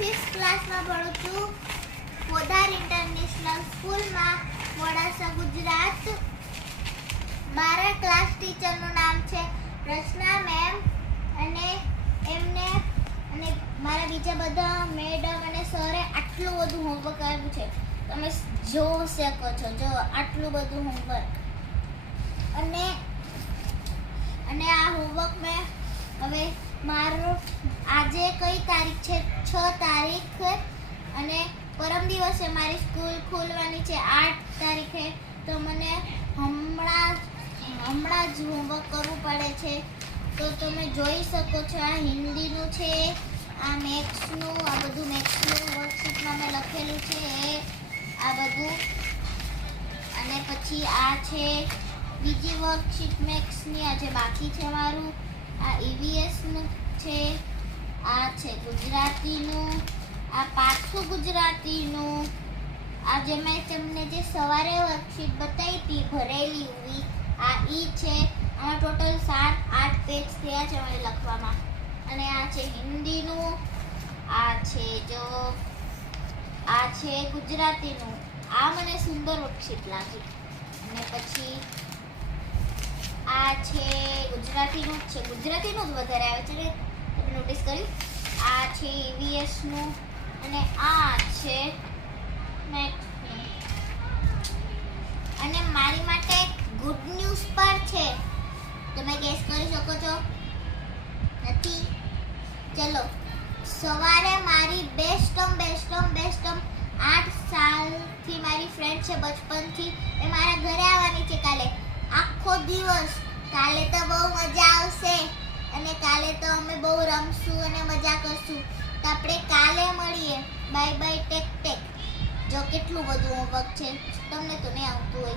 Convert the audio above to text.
5th ક્લાસમાં ભણું છું Podar international સ્કૂલમાં મોડાસા ગુજરાત. મારા ક્લાસ ટીચરનું નામ છે રચના મેમ અને એમને અને મારા બીજા બધા મેડમ અને સરે આટલું બધું હોમવર્ક આપ્યું છે. તમે જોઈ શકો છો, જો આટલું બધું હોમવર્ક. અને આ હોમવર્ક મેં હવે મારો આજે કઈ તારીખ છે? 6 તારીખ. અને પરમ દિવસે મારી સ્કૂલ ખોલવાની છે 8 તારીખે. તો મને હમણાં જ હોમવર્ક કરવું પડે છે. તો તમે જોઈ શકો છો, આ હિન્દીનું છે, આ મેથ્સનું, આ બધું મેથ્સનું વર્કશીટમાં મેં લખેલું છે આ બધું. અને પછી આ છે બીજી વર્કશીટ મેથ્સની, આ જે બાકી છે મારું. આ ઈવીએસનું છે, આ છે ગુજરાતીનું, આ પાછું ગુજરાતીનું, આ જે મેં તમને જે સવારે વર્કશીટ બતાવી હતી ભરેલી હુઈ, આ ઈ છે. આમાં ટોટલ 7-8 પેજ થયા છે મને લખવામાં. અને આ છે હિન્દીનું, આ છે જો આ છે ગુજરાતીનું. આ મને સુંદર વર્કશીટ લાગી. અને પછી આ છે ગુજરાતીનું જ છે, ગુજરાતીનું જ વધારે આવે છે ને, તમે નોટિસ કર્યું? આ છે ઈવીએસનું અને આ છે મેથ્સનું. અને મારી માટે ગુડ ન્યૂઝ પર છે. તમે ગેસ કરી શકો છો? નથી? ચલો, સવારે મારી બેસ્ટમ 8 સાલથી મારી ફ્રેન્ડ છે બચપનથી, એ મારા ઘરે આવવાની છે કાલે. આખો દિવસ કાલે તો બહુ મજા આવશે અને કાલે તો અમે બહુ રમશું અને મજા કરશું. તો આપણે કાલે મળીએ. Bye bye, take take. જો કેટલું બધું હોમવર્ક છે, તમને તો નહીં આવતું હોય.